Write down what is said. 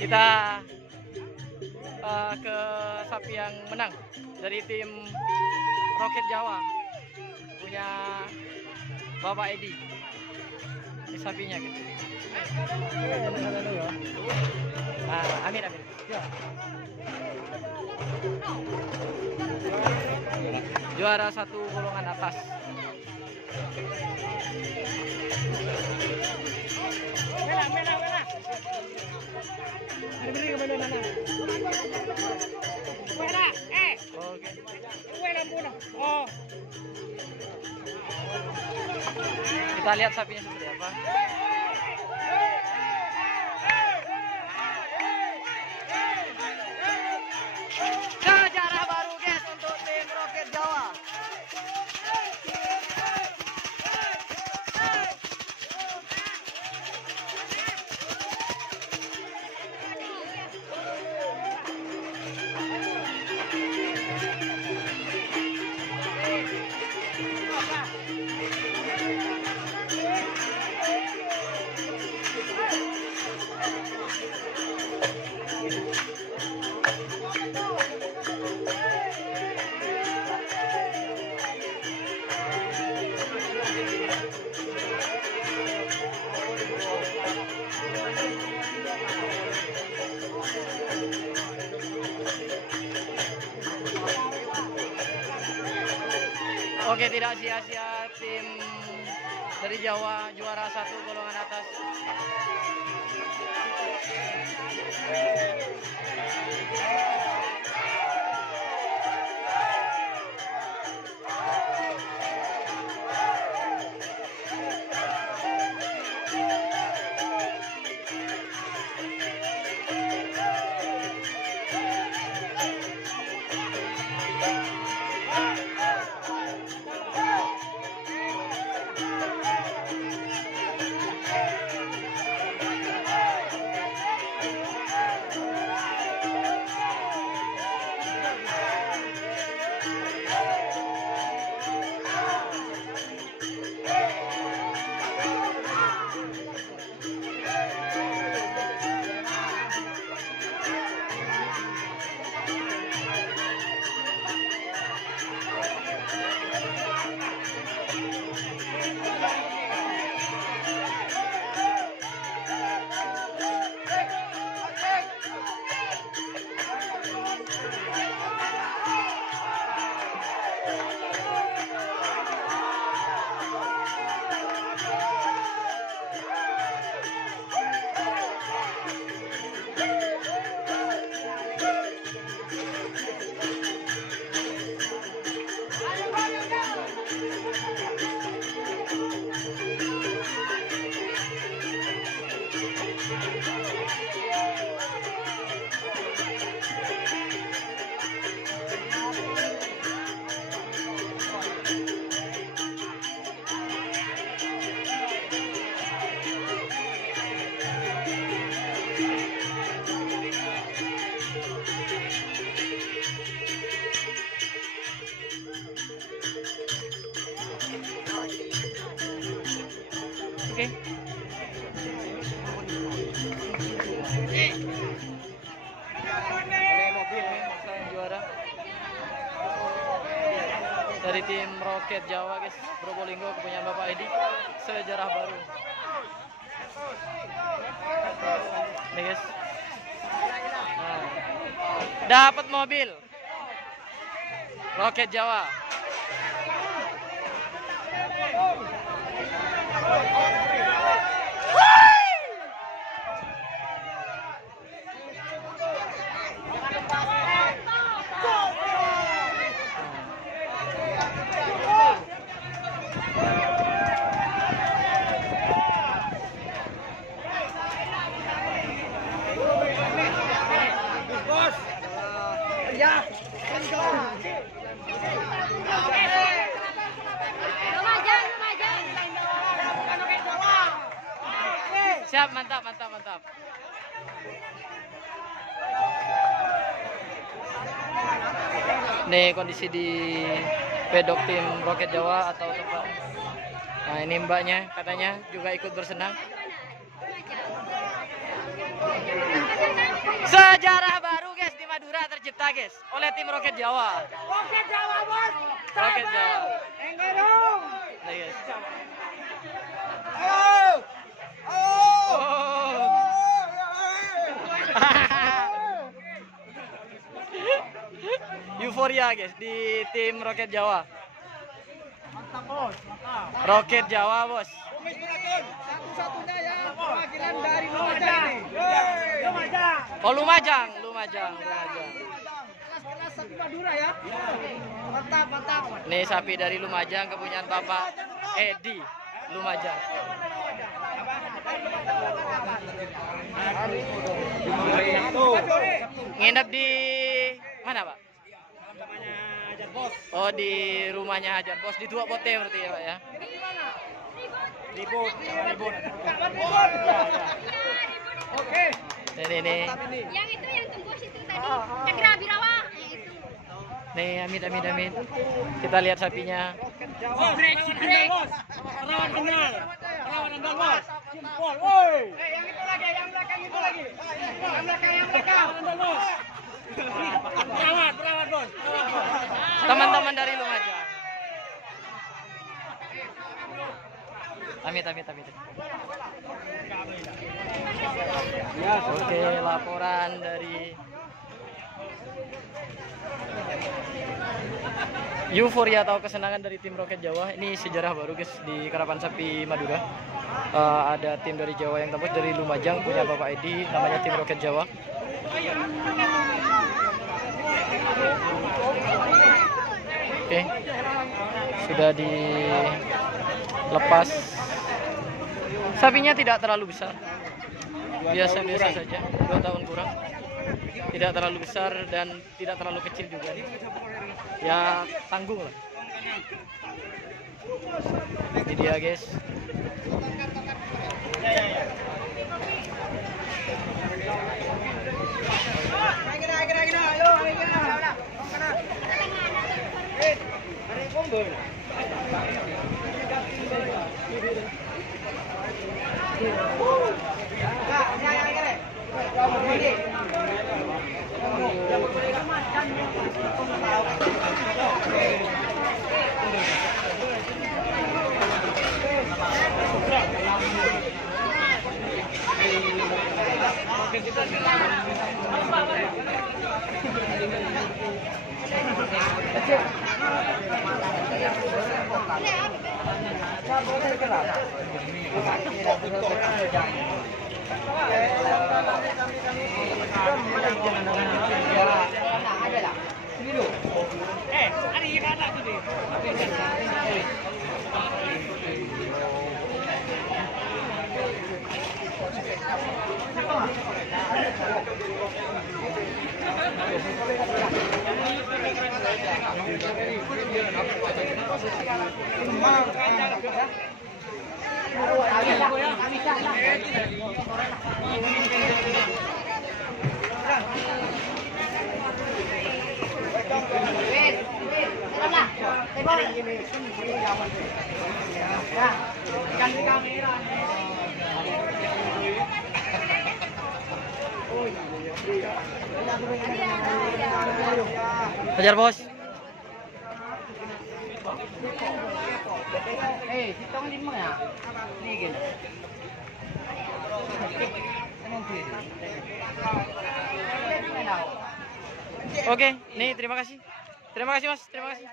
Kita ke sapi yang menang dari tim Roket Jawa punya Bapak Edi. Ini sapinya gitu. Amin. Ya. Juara 1 golongan atas. Kita lihat sapinya seperti apa. Sejarah baru guys untuk tim Roket Jawa. Oke, tidak sia-sia tim dari Jawa juara 1 golongan atas. Oke. Mobil nih masa yang juara dari tim Roket Jawa guys, Probolinggo kepunyaan Bapak Edi. Sejarah baru nih guys. Dapat mobil Roket Jawa. Ya. Siap, mantap. Nih kondisi di pedok tim Roket Jawa atau tempat. Nah ini mbaknya katanya juga ikut bersenang. Sejarah baru guys di Madura tercipta guys oleh tim Roket Jawa. Roket Jawa, bos. Roket Jawa. Enggak dong. Nah, guys. Ayo. Oh. Euforia guys di tim Roket Jawa. Mantap, bos. Mantap. Roket Jawa bos. Kumis Miraton, satu-satunya ya perwakilan dari Lumajang ini. Lumajang. Oh Lumajang, Lumajang. Kelas-kelas sapi Madura ya. Mantap, mantap. Nih sapi dari Lumajang kepunyaan Bapak Edi Lumajang. Nginep di mana Pak? Oh di rumahnya Hajar Bos di Tua Bote berarti ya Pak ya. Ribut. Oke. Ini. Yang itu yang tembus itu tadi, Cakra Birawa. Itu. Nih amit. Kita lihat sapinya. Break. Rawan kendal, bos. Simpol, woi. Yang itu lagi, yang belakang itu lagi. Yang belakang. Bos. Perawat, bos. Teman-teman dari Lumajang. Amit. Oke, laporan dari euforia atau kesenangan dari tim Roket Jawa. Ini sejarah baru guys di Karapan Sapi Madura. Ada tim dari Jawa yang tembus dari Lumajang punya Bapak Edi, namanya tim Roket Jawa. Oke, sudah dilepas. Sapinya tidak terlalu besar, biasa-biasa saja, 2 tahun kurang. Tidak terlalu besar dan tidak terlalu kecil juga. Ya tanggung lah. Ini dia guys. Hajar bos. Hitong 5 ya? Ligin. Oke, nih terima kasih. Terima kasih Mas, terima kasih.